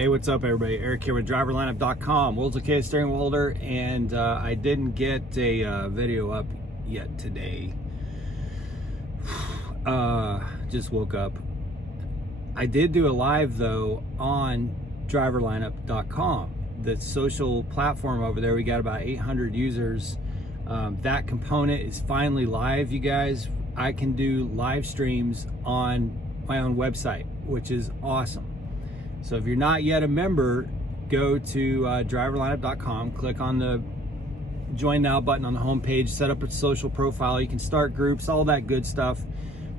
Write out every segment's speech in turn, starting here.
Hey, what's up everybody? Eric here with driverlineup.com, world's okayest steering wheel holder, and I didn't get a video up yet today. Just woke up. I did do a live though on driverlineup.com, the social platform over there. We got about 800 users. That component is finally live, you guys. I can do live streams on my own website, which is awesome. So if you're not yet a member, go to driverlineup.com, click on the join now button on the home page, set up a social profile. You can start groups, all that good stuff.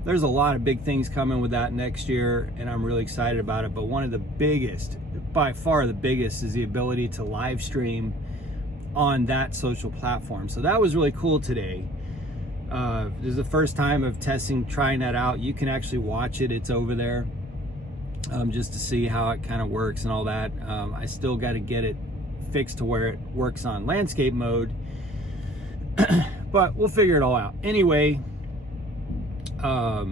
There's a lot of big things coming with that next year, and I'm really excited about it. But one of the biggest, by far the biggest, is the ability to live stream on that social platform. So that was really cool today. This is the first time of trying that out. You can actually watch it, it's over there. Just to see how it kind of works and all that. I still got to get it fixed to where it works on landscape mode, but we'll figure it all out. Anyway, so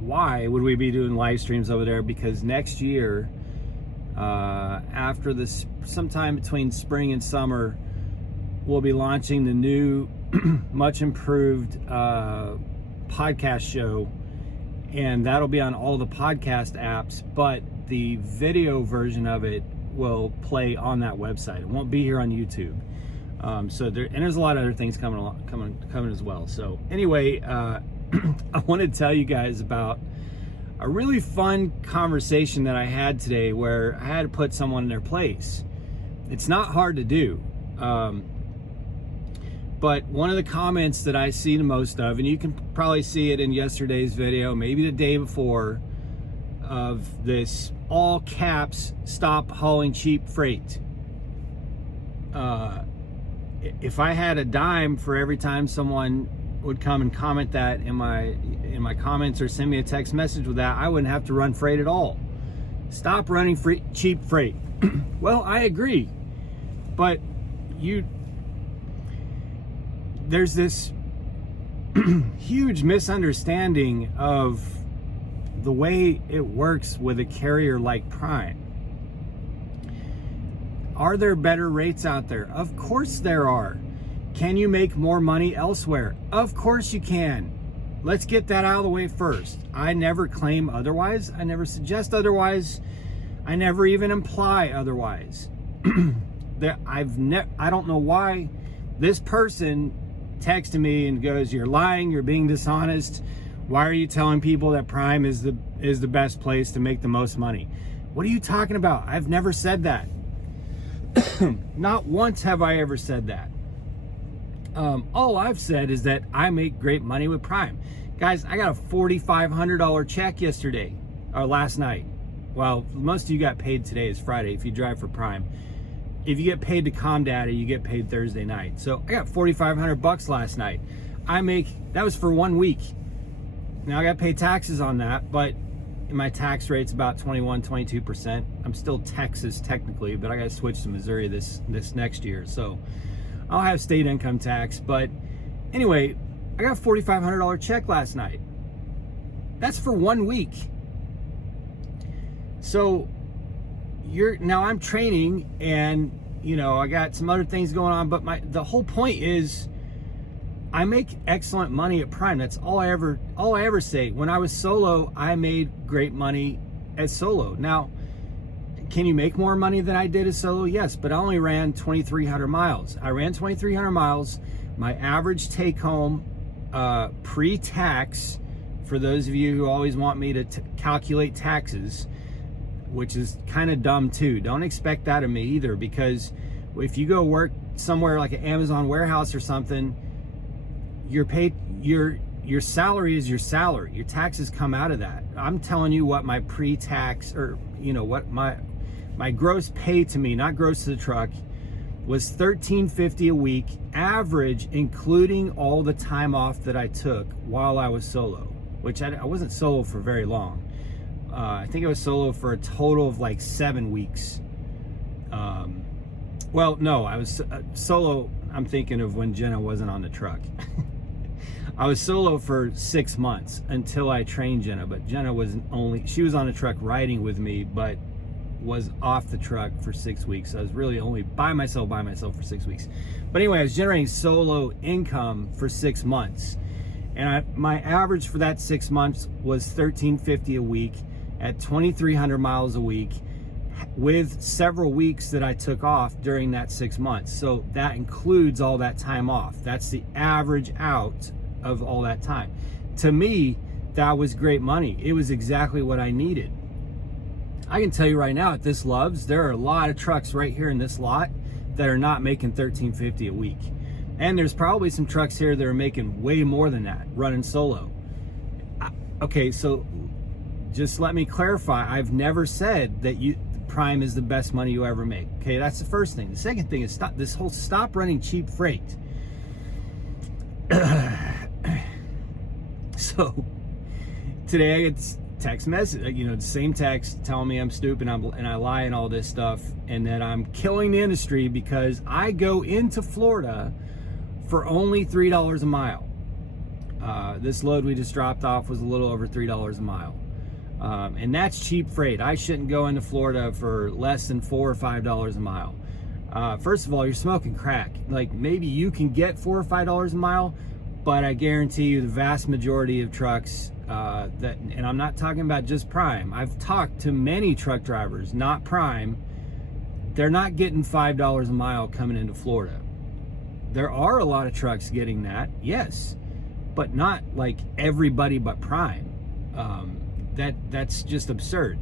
why would we be doing live streams over there? Because next year, after this, sometime between spring and summer, we'll be launching the new, much improved podcast show. And that'll be on all the podcast apps, but the video version of it will play on that website. It won't be here on YouTube. There's a lot of other things coming as well. So anyway, I want to tell you guys about a really fun conversation that I had today, where I had to put someone in their place. It's not hard to do. But one of the comments that I see the most of, and you can probably see it in yesterday's video, maybe the day before, of this all caps, stop hauling cheap freight. If I had a dime for every time someone would come and comment that in my comments or send me a text message with that, I wouldn't have to run freight at all. Stop running cheap freight. Well, I agree, but there's this huge misunderstanding of the way it works with a carrier like Prime. Are there better rates out there? Of course there are. Can you make more money elsewhere? Of course you can. Let's get that out of the way first. I never claim otherwise. I never suggest otherwise. I never even imply otherwise. I don't know why this person texted me and goes, "You're lying, you're being dishonest. Why are you telling people that Prime is the best place to make the most money?" What are you talking about? I've never said that. Not once have I ever said that. All I've said is that I make great money with Prime. Guys, I got a $4,500 check yesterday, or last night. Well, most of you got paid today. Is Friday if you drive for Prime. If you get paid to ComData, you get paid Thursday night. So I got $4,500 last night. That was for 1 week. Now I got to pay taxes on that, but my tax rate's about 21-22%. I'm still Texas technically, but I got to switch to Missouri this next year. So I'll have state income tax. But anyway, I got a $4,500 check last night. That's for 1 week. So now I'm training, and I got some other things going on, but the whole point is I make excellent money at Prime. That's all I ever say. When I was solo, I made great money as solo. Now, can you make more money than I did as solo? Yes, but I only ran 2,300 miles. I ran 2,300 miles. My average take home pre-tax, for those of you who always want me to calculate taxes, which is kind of dumb too. Don't expect that of me either, because if you go work somewhere like an Amazon warehouse or something, you're paid, your salary is your salary. Your taxes come out of that. I'm telling you what my pre-tax, or what my gross pay to me, not gross to the truck, was $1,350 a week, average, including all the time off that I took while I was solo, which I wasn't solo for very long. I think I was solo for a total of like 7 weeks. Well, no, I was solo. I'm thinking of when Jenna wasn't on the truck. I was solo for 6 months until I trained Jenna, but Jenna she was on a truck riding with me, but was off the truck for 6 weeks. So I was really only by myself for 6 weeks. But anyway, I was generating solo income for 6 months. And my average for that 6 months was $1,350 a week at 2,300 miles a week, with several weeks that I took off during that 6 months. So that includes all that time off. That's the average out of all that time. To me, that was great money. It was exactly what I needed. I can tell you right now, at this Love's, there are a lot of trucks right here in this lot that are not making $1,350 a week. And there's probably some trucks here that are making way more than that, running solo. Okay, so just let me clarify. I've never said that Prime is the best money you ever make. Okay, that's the first thing. The second thing is stop running cheap freight. So today I get text message, the same text telling me I'm stupid and I lie and all this stuff, and that I'm killing the industry because I go into Florida for only $3 a mile. This load we just dropped off was a little over $3 a mile. And that's cheap freight. I shouldn't go into Florida for less than $4 or $5 a mile. First of all, you're smoking crack. Like, maybe you can get $4 or $5 a mile, but I guarantee you the vast majority of trucks and I'm not talking about just Prime. I've talked to many truck drivers, not Prime. They're not getting $5 a mile coming into Florida. There are a lot of trucks getting that, yes, but not like everybody but Prime. That's just absurd.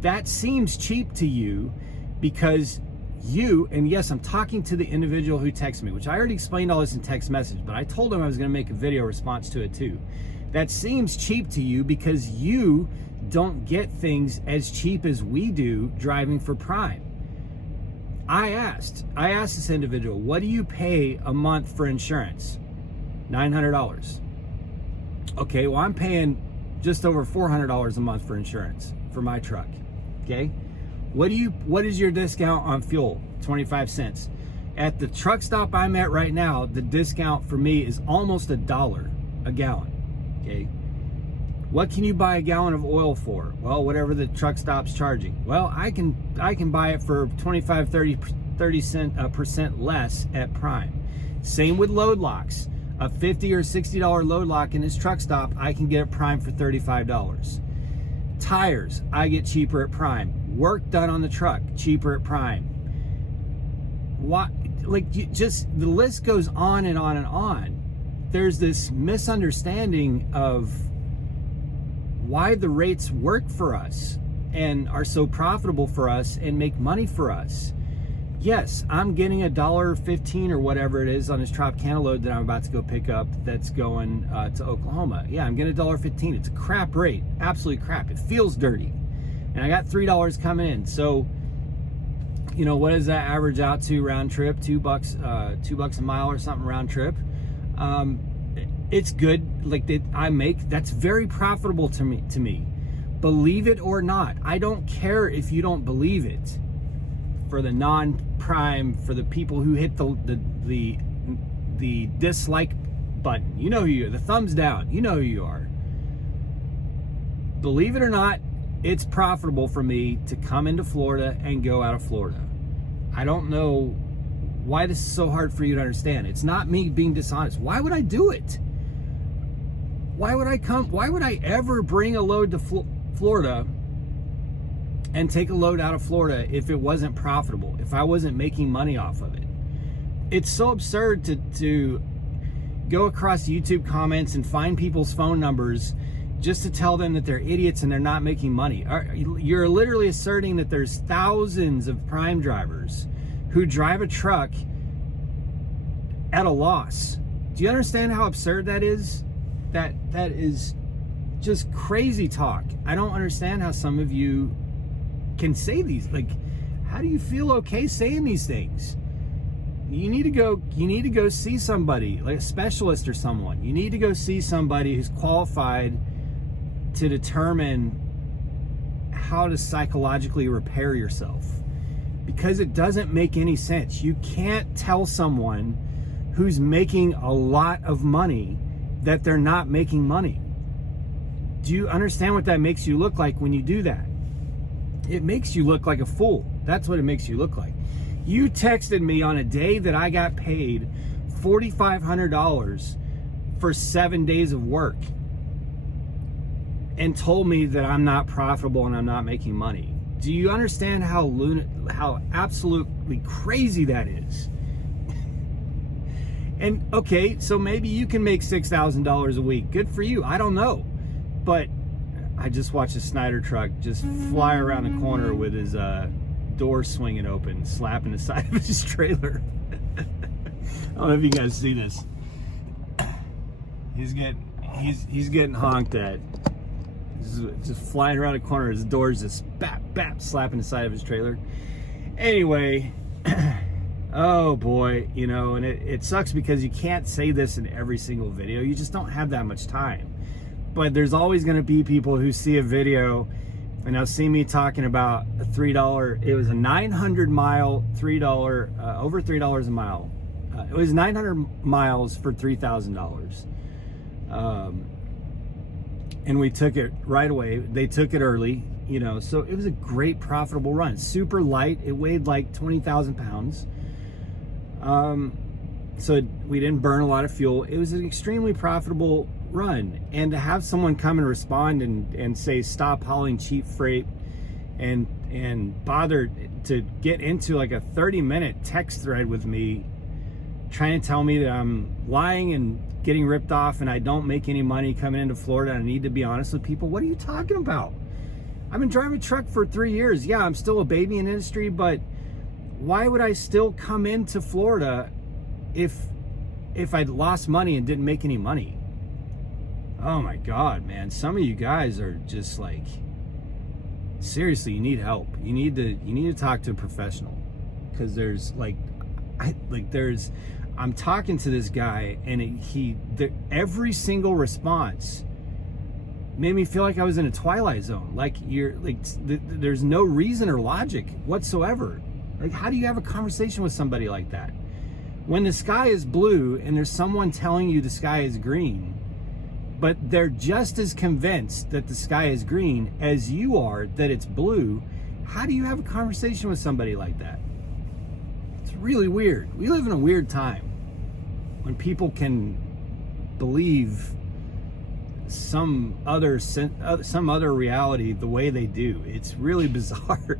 That seems cheap to you because and yes, I'm talking to the individual who texted me, which I already explained all this in text message, but I told him I was going to make a video response to it too. That seems cheap to you because you don't get things as cheap as we do driving for Prime. I asked this individual, what do you pay a month for insurance? $900. Okay, well, I'm paying just over $400 a month for insurance for my truck. Okay, what is your discount on fuel? 25 cents. At the truck stop I'm at right now, the discount for me is almost $1 a gallon. Okay, what can you buy a gallon of oil for? Well, whatever the truck stop's charging. Well, I can buy it for 30% less at Prime. Same with load locks. A $50 or $60 load lock in this truck stop, I can get at Prime for $35. Tires, I get cheaper at Prime. Work done on the truck, cheaper at Prime. The list goes on and on and on. There's this misunderstanding of why the rates work for us and are so profitable for us and make money for us. Yes, I'm getting $1.15 or whatever it is on this Tropicana load that I'm about to go pick up that's going to Oklahoma. Yeah, I'm getting $1.15. It's a crap rate, absolutely crap. It feels dirty. And I got $3 coming in. So, what does that average out to round trip? $2 a mile or something round trip. It's good. That's very profitable to me. Believe it or not. I don't care if you don't believe it. For the non-Prime, for the people who hit the dislike button, you know who you are. The thumbs down, you know who you are. Believe it or not, it's profitable for me to come into Florida and go out of Florida. I don't know why this is so hard for you to understand. It's not me being dishonest. Why would I do it? Why would I ever bring a load to Florida and take a load out of Florida if it wasn't profitable, if I wasn't making money off of it? It's so absurd to go across YouTube comments and find people's phone numbers just to tell them that they're idiots and they're not making money. You're literally asserting that there's thousands of Prime drivers who drive a truck at a loss. Do you understand how absurd that is? That is just crazy talk. I don't understand how some of you can say these. How do you feel okay saying these things? You need to go see somebody, like a specialist or someone. You need to go see somebody who's qualified to determine how to psychologically repair yourself, because it doesn't make any sense. You can't tell someone who's making a lot of money that they're not making money. Do you understand what that makes you look like when you do that? It makes you look like a fool. That's what it makes you look like. You texted me on a day that I got paid $4,500 for 7 days of work and told me that I'm not profitable and I'm not making money. Do you understand how absolutely crazy that is? And okay, so maybe you can make $6,000 a week. Good for you. I don't know. But I just watched a Snyder truck just fly around the corner with his door swinging open, slapping the side of his trailer. I don't know if you guys see this. He's getting honked at. He's just flying around the corner. His door's just bap bap slapping the side of his trailer. Anyway, oh boy, you know, and it sucks because you can't say this in every single video. You just don't have that much time. But there's always going to be people who see a video and they'll see me talking about a $3. It was a 900-mile $3, over $3 a mile. It was 900 miles for $3,000. And we took it right away. They took it early, you know, so it was a great profitable run. Super light. It weighed like 20,000 pounds. So we didn't burn a lot of fuel. It was an extremely profitable run. And to have someone come and respond and say, stop hauling cheap freight and bother to get into like a 30-minute text thread with me, trying to tell me that I'm lying and getting ripped off and I don't make any money coming into Florida. I need to be honest with people. What are you talking about? I've been driving a truck for 3 years. Yeah, I'm still a baby in the industry, but why would I still come into Florida if I'd lost money and didn't make any money? Oh my God, man. Some of you guys are just like, seriously, you need help. You need to talk to a professional, because there's I'm talking to this guy and every single response made me feel like I was in a Twilight Zone. Like there's no reason or logic whatsoever. Like, how do you have a conversation with somebody like that? When the sky is blue and there's someone telling you the sky is green, but they're just as convinced that the sky is green as you are that it's blue, how do you have a conversation with somebody like that? It's really weird. We live in a weird time when people can believe some other reality the way they do. It's really bizarre.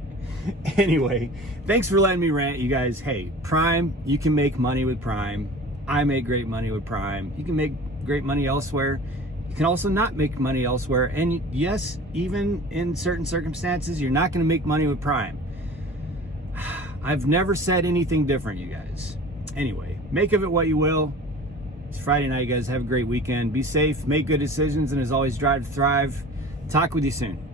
Anyway, thanks for letting me rant, you guys. Hey, Prime, you can make money with Prime. I make great money with Prime. You can make great money elsewhere. You can also not make money elsewhere. And yes, even in certain circumstances, you're not going to make money with Prime. I've never said anything different, you guys. Anyway, make of it what you will. It's Friday night, you guys. Have a great weekend. Be safe, make good decisions, and as always, drive to thrive. Talk with you soon.